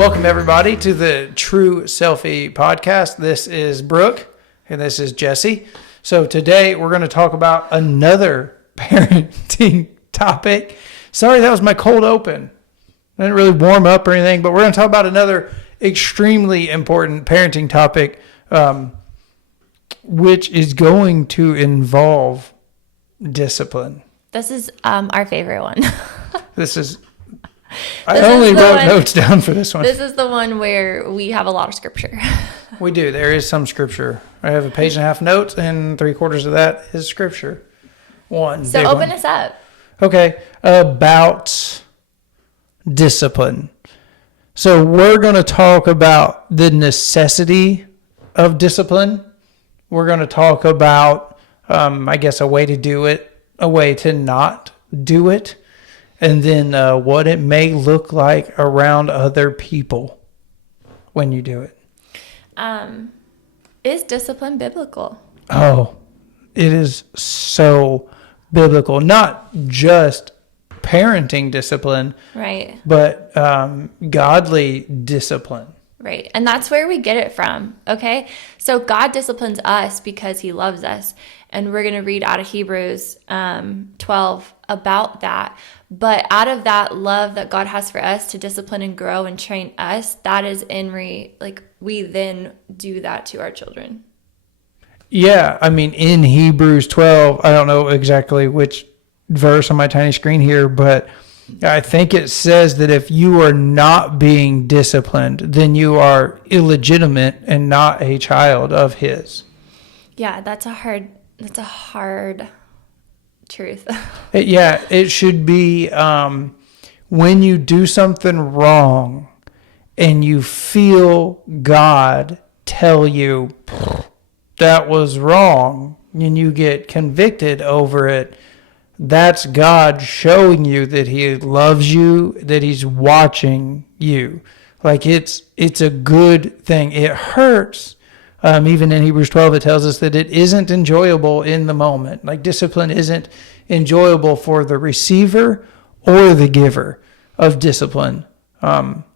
Welcome, everybody, to the True Selfie podcast. This is Brooke, and this is Jesse. So today, we're going to talk about another parenting topic. Sorry, that was my cold open. I didn't really warm up or anything, but we're going to talk about another extremely important parenting topic, which is going to involve discipline. This is our favorite one. I only wrote notes down for this one. This is the one where we have a lot of scripture. We do. There is some scripture. I have a page and a half notes, and 3/4 of that is scripture. So open us up. Okay. About discipline. So we're going to talk about the necessity of discipline. We're going to talk about, I guess, a way to do it, a way to not do it, and then what it may look like around other people when you do it. Is discipline biblical? Oh, it is so biblical. Not just parenting discipline, right? But godly discipline. Right. And that's where we get it from. Okay. So God disciplines us because he loves us. And we're going to read out of Hebrews 12 about that. But out of that love that God has for us to discipline and grow and train us, that is we then do that to our children. Yeah. I mean, in Hebrews 12, I don't know exactly which verse on my tiny screen here, but I think it says that if you are not being disciplined, then you are illegitimate and not a child of his. Yeah, that's a hard truth. It should be when you do something wrong and you feel God tell you that was wrong and you get convicted over it. That's God showing you that he loves you, that he's watching you. Like it's a good thing. It hurts. Even in Hebrews 12, it tells us that it isn't enjoyable in the moment. Like discipline isn't enjoyable for the receiver or the giver of discipline. But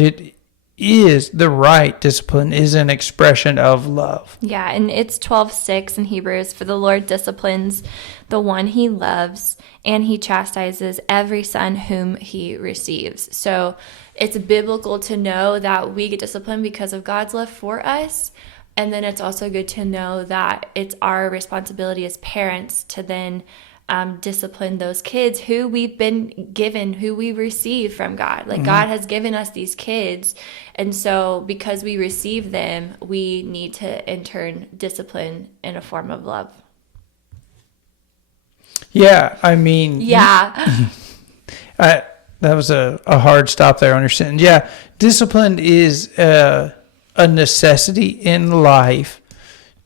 it is the right discipline is an expression of love. Yeah, and it's 12:6 in Hebrews. For the Lord disciplines the one he loves, and he chastises every son whom he receives. So it's biblical to know that we get disciplined because of God's love for us. And then it's also good to know that it's our responsibility as parents to then discipline those kids who we've been given, who we receive from God. Like God has given us these kids. And so because we receive them, we need to in turn discipline in a form of love. Yeah, I mean... Yeah. That was a hard stop there on your sentence. Yeah, discipline is a necessity in life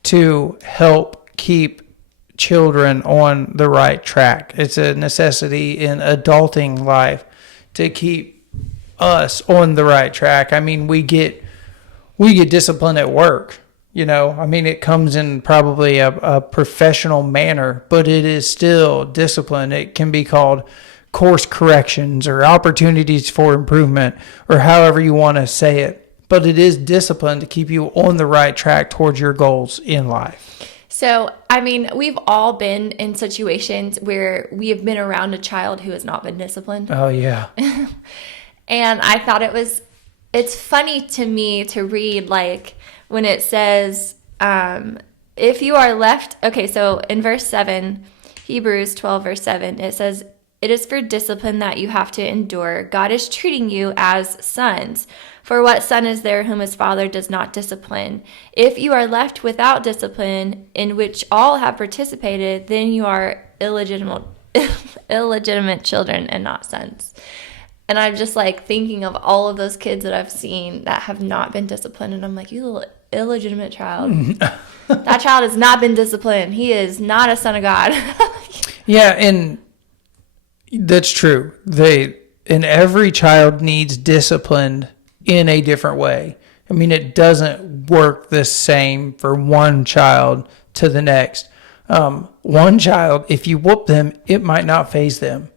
to help keep children on the right track. It's a necessity in adulting life to keep us on the right track. I mean, we get discipline at work. You know, I mean, it comes in probably a professional manner, but it is still discipline. It can be called course corrections or opportunities for improvement or however you want to say it. But it is discipline to keep you on the right track towards your goals in life. So, I mean, we've all been in situations where we have been around a child who has not been disciplined. Oh, yeah. And I thought it's funny to me to read, like, when it says, if you are left, okay, so in verse 7, Hebrews 12, verse 7, it says, it is for discipline that you have to endure. God is treating you as sons. For what son is there whom his father does not discipline? If you are left without discipline, in which all have participated, then you are illegitimate children and not sons. And I'm just like thinking of all of those kids that I've seen that have not been disciplined. And I'm like, you little illegitimate child. That child has not been disciplined. He is not a son of God. Yeah, and that's true. And every child needs discipline in a different way. I mean, it doesn't work the same for one child to the next. One child, if you whoop them, it might not faze them.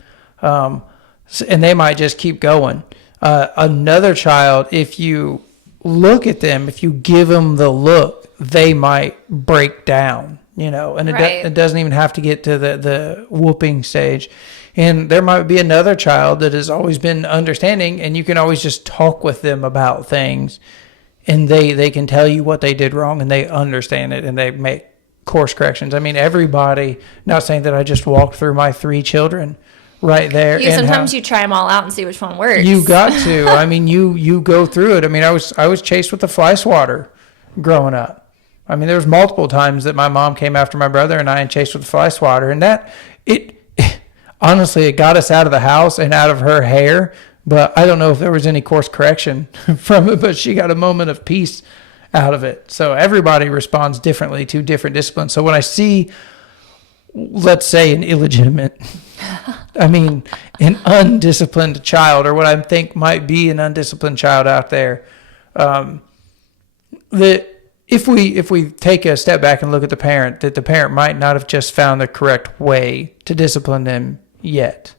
And they might just keep going. Another child, if you look at them, if you give them the look, they might break down, and it doesn't even have to get to the whooping stage. And there might be another child that has always been understanding, and you can always just talk with them about things, and they can tell you what they did wrong, and they understand it, and they make course corrections. I mean, everybody, not saying that I just walked through my 3 children right there. Sometimes you try them all out and see which one works. You got to. I mean, you go through it. I mean, I was chased with the fly swatter growing up. I mean, there was multiple times that my mom came after my brother and I and chased with the fly swatter, and honestly, it got us out of the house and out of her hair. But I don't know if there was any course correction from it, but she got a moment of peace out of it. So everybody responds differently to different disciplines. So when I see, let's say, an illegitimate, an undisciplined child, or what I think might be an undisciplined child out there, that if we take a step back and look at the parent, that the parent might not have just found the correct way to discipline them yet,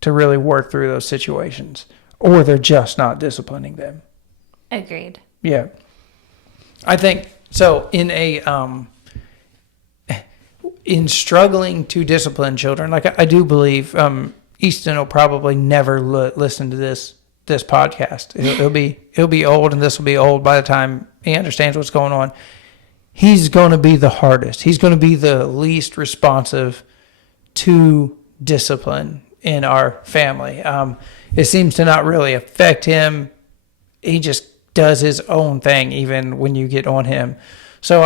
to really work through those situations, or they're just not disciplining them. Agreed. Yeah. I think so. In struggling to discipline children, like I do believe, Easton will probably never listen to this podcast. He'll be old, and this will be old by the time he understands what's going on. He's going to be the hardest. He's going to be the least responsive to discipline in our family. It seems to not really affect him. He just does his own thing, even when you get on him. So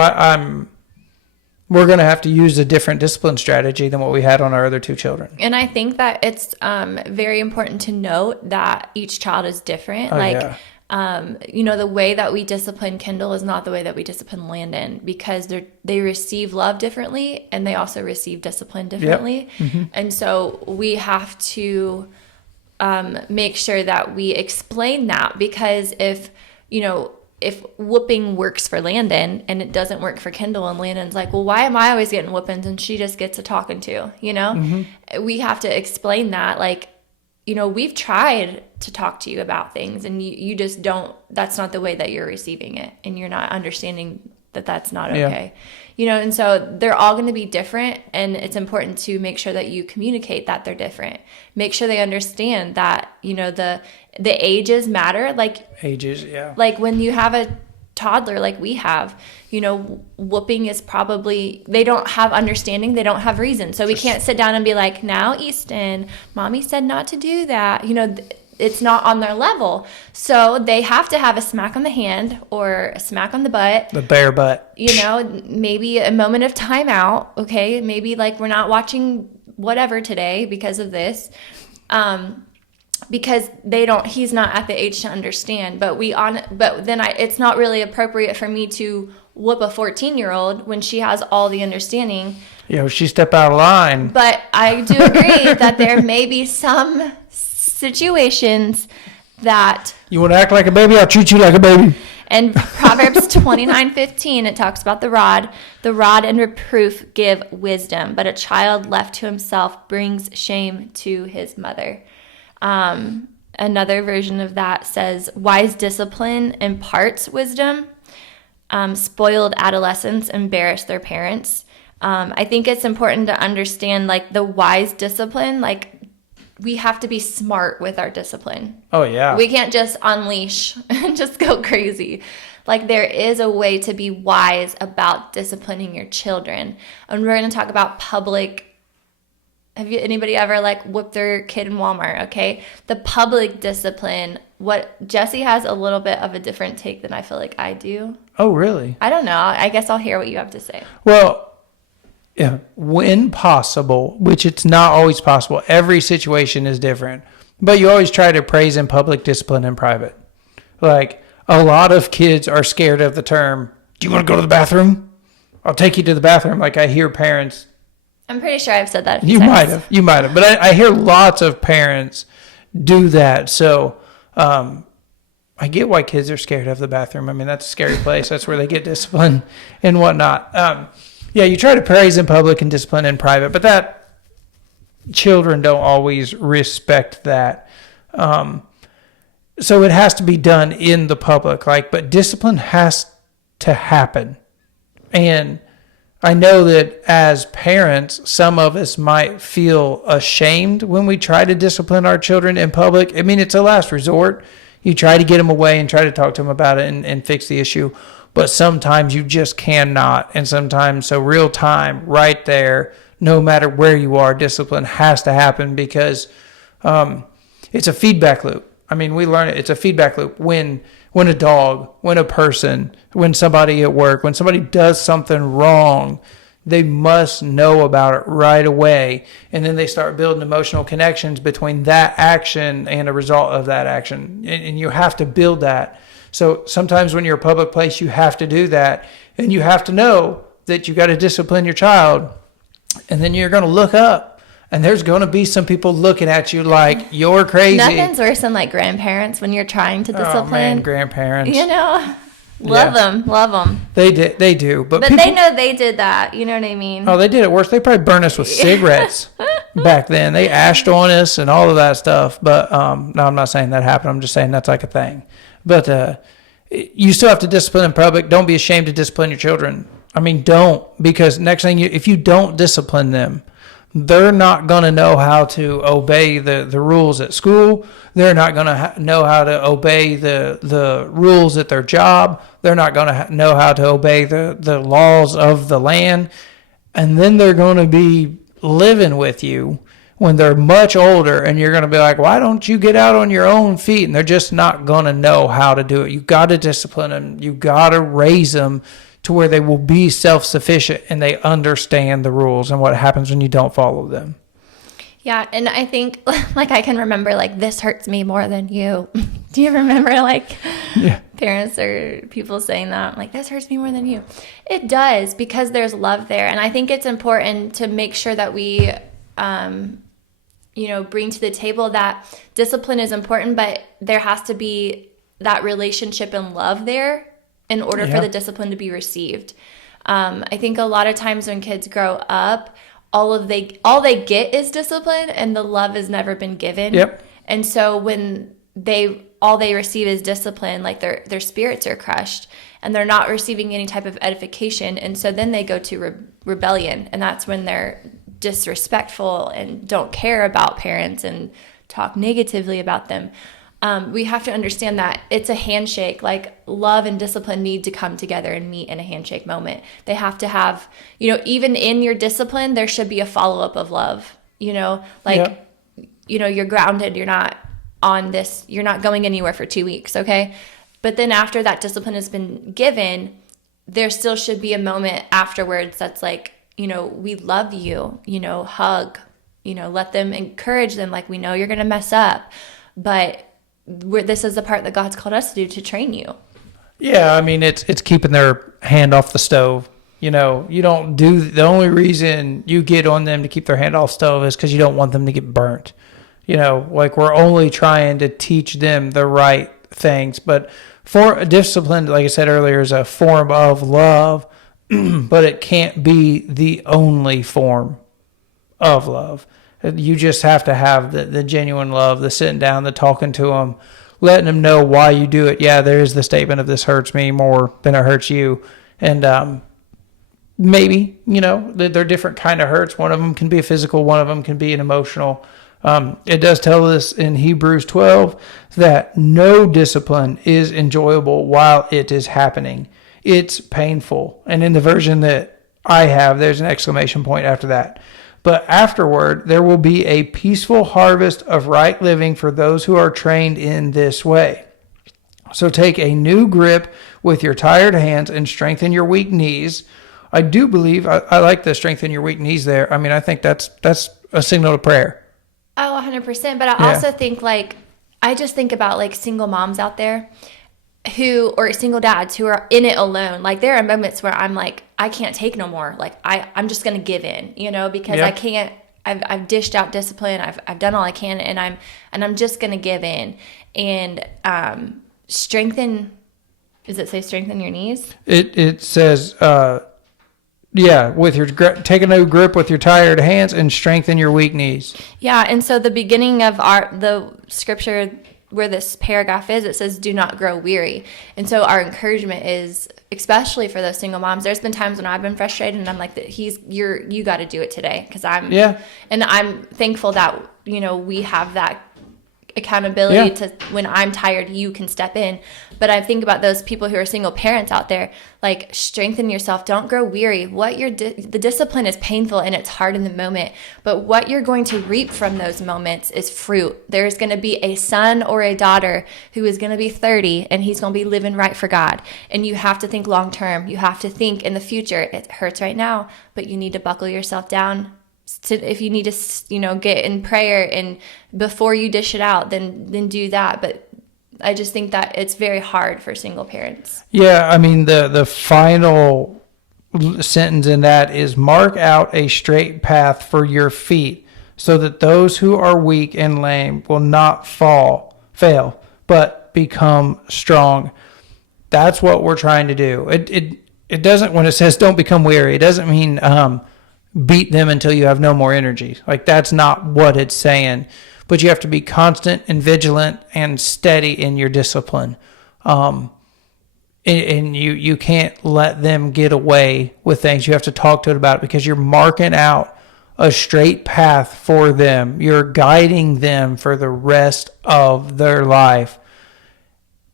we're going to have to use a different discipline strategy than what we had on our other 2 children. And I think that it's very important to note that each child is different. The way that we discipline Kendall is not the way that we discipline Landon, because they receive love differently, and they also receive discipline differently. Yep. Mm-hmm. And so we have to make sure that we explain that, because if whooping works for Landon and it doesn't work for Kendall, and Landon's like, well, why am I always getting whoopings and she just gets a talking to, Mm-hmm. We have to explain that, we've tried to talk to you about things, and you just don't, that's not the way that you're receiving it, and you're not understanding that that's not okay. And so they're all going to be different, and it's important to make sure that you communicate that they're different. Make sure they understand that, the ages matter. Ages, yeah. Like when you have a toddler like we have, whooping is probably, they don't have understanding, they don't have reason. So we can't sit down and be like, now Easton, mommy said not to do that. It's not on their level. So they have to have a smack on the hand or a smack on the butt. The bare butt. Maybe a moment of timeout. Okay. Maybe we're not watching whatever today because of this. Because he's not at the age to understand, but then it's not really appropriate for me to whoop a 14-year-old when she has all the understanding. She step out of line. But I do agree that there may be some situations that... You want to act like a baby? I'll treat you like a baby. And Proverbs 29:15, it talks about the rod. The rod and reproof give wisdom, but a child left to himself brings shame to his mother. Another version of that says, wise discipline imparts wisdom. Spoiled adolescents embarrass their parents. I think it's important to understand, the wise discipline, we have to be smart with our discipline. Oh, yeah. We can't just unleash and just go crazy. There is a way to be wise about disciplining your children. And we're going to talk about public. Have anybody ever whooped their kid in Walmart? Okay. The public discipline, what Jesse has a little bit of a different take than I feel like I do. Oh, really? I don't know. I guess I'll hear what you have to say. Well, yeah, when possible, which it's not always possible. Every situation is different, but you always try to praise in public, discipline in private. A lot of kids are scared of the term, do you want to go to the bathroom? I'll take you to the bathroom. I hear parents. I'm pretty sure I've said that a few times. You might have. But I hear lots of parents do that. So I get why kids are scared of the bathroom. That's a scary place. That's where they get discipline and whatnot. You try to praise in public and discipline in private, but children don't always respect that. so it has to be done in the public, like, but discipline has to happen. And I know that as parents, some of us might feel ashamed when we try to discipline our children in public. I mean, it's a last resort. You try to get them away and try to talk to them about it and fix the issue. But sometimes you just cannot. And sometimes, so real time, right there, no matter where you are, discipline has to happen because it's a feedback loop. I mean, we learn it. It's a feedback loop. When a dog, when a person, when somebody at work, when somebody does something wrong, they must know about it right away. And then they start building emotional connections between that action and a result of that action. And you have to build that. So sometimes when you're a public place, you have to do that. And you have to know that you got to discipline your child. And then you're going to look up. And there's going to be some people looking at you like you're crazy. Nothing's worse than like grandparents when you're trying to discipline. Oh man, grandparents. You know, love them. They do. But people, they know they did that. You know what I mean? Oh, they did it worse. They probably burned us with cigarettes back then. They ashed on us and all of that stuff. But no, I'm not saying that happened. I'm just saying that's like a thing. But you still have to discipline in public. Don't be ashamed to discipline your children. I mean, don't, because next thing if you don't discipline them, they're not going to know how to obey the rules at school. They're not going to know how to obey the rules at their job. They're not going to know how to obey the laws of the land. And then they're going to be living with you when they're much older, and you're going to be like, why don't you get out on your own feet? And they're just not going to know how to do it. You got to discipline them. You got to raise them to where they will be self-sufficient and they understand the rules and what happens when you don't follow them. Yeah, and I think, like, I can remember, like, this hurts me more than you. Do you remember, like, parents or people saying that? Like, this hurts me more than you. It does, because there's love there. And I think it's important to make sure that we, bring to the table that discipline is important, but there has to be that relationship and love there in order for the discipline to be received. I think a lot of times when kids grow up, all they get is discipline, and the love has never been given. Yep. And so when all they receive is discipline, like their spirits are crushed, and they're not receiving any type of edification. And so then they go to rebellion, and that's when they're disrespectful and don't care about parents and talk negatively about them. We have to understand that it's a handshake. Like, love and discipline need to come together and meet in a handshake moment. They have to have, even in your discipline, there should be a follow-up of love, you're grounded. You're not on this, you're not going anywhere for 2 weeks. Okay. But then after that discipline has been given, there still should be a moment afterwards that's like, we love you, hug, let them, encourage them. Like, we know you're going to mess up, but this is the part that God's called us to do, to train you. Yeah, I mean, it's keeping their hand off the stove. You don't do, the only reason you get on them to keep their hand off stove is because you don't want them to get burnt. Like, we're only trying to teach them the right things. But for discipline, like I said earlier, is a form of love, but it can't be the only form of love. You just have to have the genuine love, the sitting down, the talking to them, letting them know why you do it. Yeah, there is the statement of this hurts me more than it hurts you. And maybe, they're different kind of hurts. One of them can be a physical, one of them can be an emotional. It does tell us in Hebrews 12 that no discipline is enjoyable while it is happening. It's painful. And in the version that I have, there's an exclamation point after that. But afterward, there will be a peaceful harvest of right living for those who are trained in this way. So take a new grip with your tired hands and strengthen your weak knees. I do believe, I like the strengthen your weak knees there. I mean, I think that's a signal to prayer. Oh, 100%. But I also think, I just think about single moms out there or single dads who are in it alone. Like, there are moments where I'm like, I can't take no more. Like, I'm just going to give in, because I can't, I've dished out discipline. I've done all I can, and I'm just going to give in and strengthen. Does it say strengthen your knees? It says, with your take a new grip with your tired hands and strengthen your weak knees. Yeah. And so the beginning of the scripture where this paragraph is, it says, do not grow weary. And so our encouragement is, especially for those single moms, there's been times when I've been frustrated and I'm like, you got to do it today. Cause and I'm thankful that, we have that accountability to, when I'm tired, you can step in. But I think about those people who are single parents out there, like, strengthen yourself. Don't grow weary. The discipline is painful and it's hard in the moment, but what you're going to reap from those moments is fruit. There's going to be a son or a daughter who is going to be 30 and he's going to be living right for God. And you have to think long term. You have to think in the future. It hurts right now, but you need to buckle yourself down. If you need to, get in prayer and before you dish it out, then do that. But I just think that it's very hard for single parents. Yeah, I mean, the final sentence in that is, mark out a straight path for your feet so that those who are weak and lame will not fail, but become strong. That's what we're trying to do. It doesn't, when it says don't become weary, it doesn't mean beat them until you have no more energy. Like, that's not what it's saying. But you have to be constant and vigilant and steady in your discipline. And you can't let them get away with things. You have to talk to it about it, because you're marking out a straight path for them. You're guiding them for the rest of their life.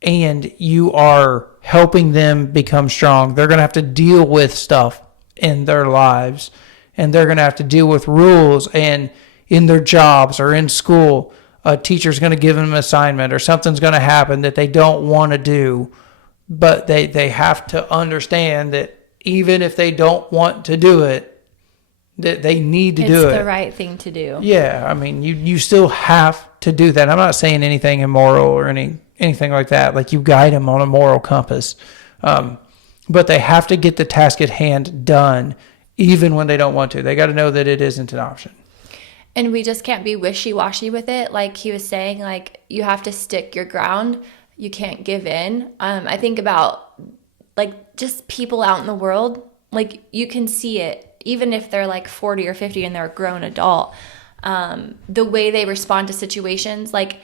And you are helping them become strong. They're going to have to deal with stuff in their lives. And they're going to have to deal with rules, and in their jobs or in school, a teacher's going to give them an assignment, or something's going to happen that they don't want to do. But they have to understand that even if they don't want to do it, that they need to do it. It's the right thing to do. Yeah, I mean, you still have to do that. I'm not saying anything immoral or anything like that. Like, you guide them on a moral compass. But they have to get the task at hand done, even when they don't want to. They got to know that it isn't an option. And we just can't be wishy-washy with it. Like he was saying, like, you have to stick your ground. You can't give in. I think about, like, just people out in the world. Like, you can see it, even if they're like 40 or 50 and they're a grown adult. The way they respond to situations. Like,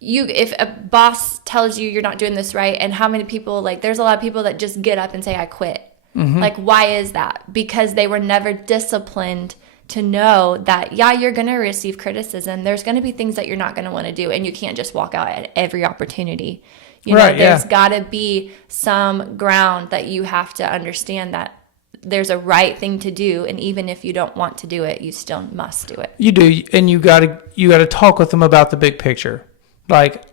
if a boss tells you you're not doing this right, and how many people, like, there's a lot of people that just get up and say, I quit. Mm-hmm. Like, why is that? Because they were never disciplined to know that, you're going to receive criticism. There's going to be things that you're not going to want to do, and you can't just walk out at every opportunity. There's got to be some ground that you have to understand that there's a right thing to do, and even if you don't want to do it, you still must do it. You do, and you got to talk with them about the big picture. Like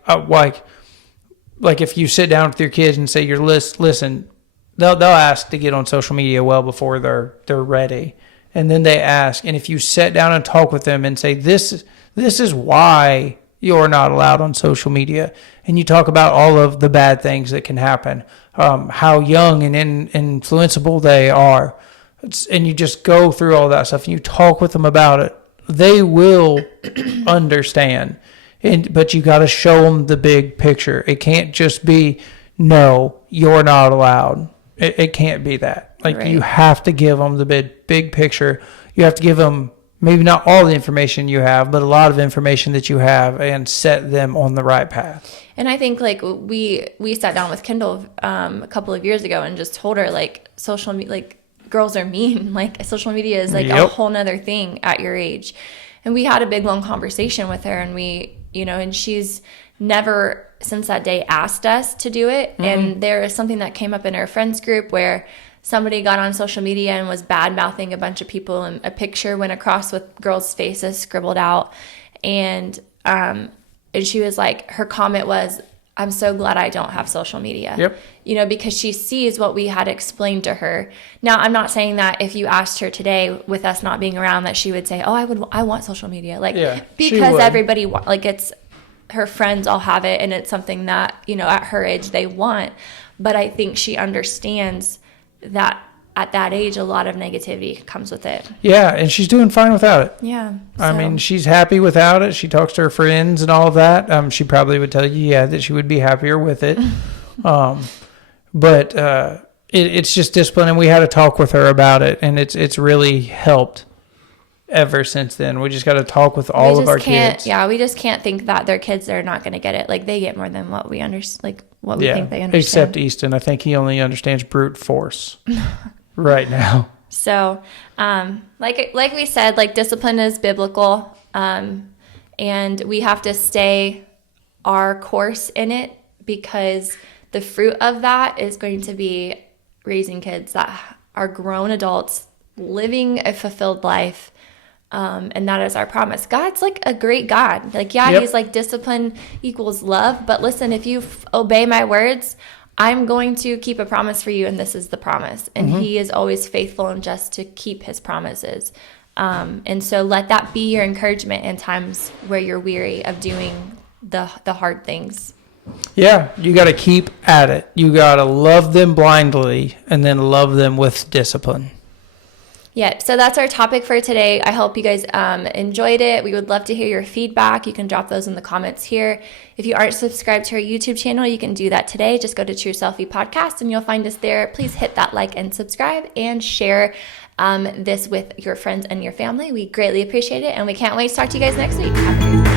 if you sit down with your kids and say, listen, they'll ask to get on social media well before they're ready. And then they ask, and if you sit down and talk with them and say, this is why you're not allowed on social media, and you talk about all of the bad things that can happen, how young and influenceable they are, and you just go through all that stuff and you talk with them about it, they will understand. But you got to show them the big picture. It can't just be, no, you're not allowed. It can't be that. Like, right. You have to give them the big picture. You have to give them maybe not all the information you have, but a lot of information that you have, and set them on the right path. And I think, like, we sat down with Kendall a couple of years ago and just told her, like, social media, like, girls are mean. Like, social media is like a whole nother thing at your age. And we had a big long conversation with her, and and she's never since that day asked us to do it. Mm-hmm. And there was something that came up in her friends group where somebody got on social media and was bad-mouthing a bunch of people, and a picture went across with girls' faces scribbled out. And she was like, her comment was, I'm so glad I don't have social media. Yep. Because she sees what we had explained to her. Now, I'm not saying that if you asked her today, with us not being around, that she would say, oh, I want social media. Like, because everybody, like, it's, her friends all have it, and it's something that, at her age they want. But I think she understands that at that age, a lot of negativity comes with it. Yeah, and she's doing fine without it. Yeah. So. I mean, she's happy without it. She talks to her friends and all of that. She probably would tell you, that she would be happier with it. But it's just discipline, and we had a talk with her about it, and it's really helped. ever since then. We just got to talk with all of our kids. Yeah, we just can't think that their kids are not going to get it. Like they get more than what we understand, like what we think they understand. Except Easton. I think he only understands brute force right now. So, like we said, like discipline is biblical, and we have to stay our course in it, because the fruit of that is going to be raising kids that are grown adults living a fulfilled life. And that is our promise. God's like a great God. Like, yeah, he's like discipline equals love. But listen, if you obey my words, I'm going to keep a promise for you. And this is the promise. And he is always faithful and just to keep his promises. And so let that be your encouragement in times where you're weary of doing the hard things. Yeah, you got to keep at it. You got to love them blindly and then love them with discipline. Yeah, so that's our topic for today. I hope you guys enjoyed it. We would love to hear your feedback. You can drop those in the comments here. If you aren't subscribed to our YouTube channel, you can do that today. Just go to True Selfie Podcast and you'll find us there. Please hit that like and subscribe and share this with your friends and your family. We greatly appreciate it, and we can't wait to talk to you guys next week. Have a great day.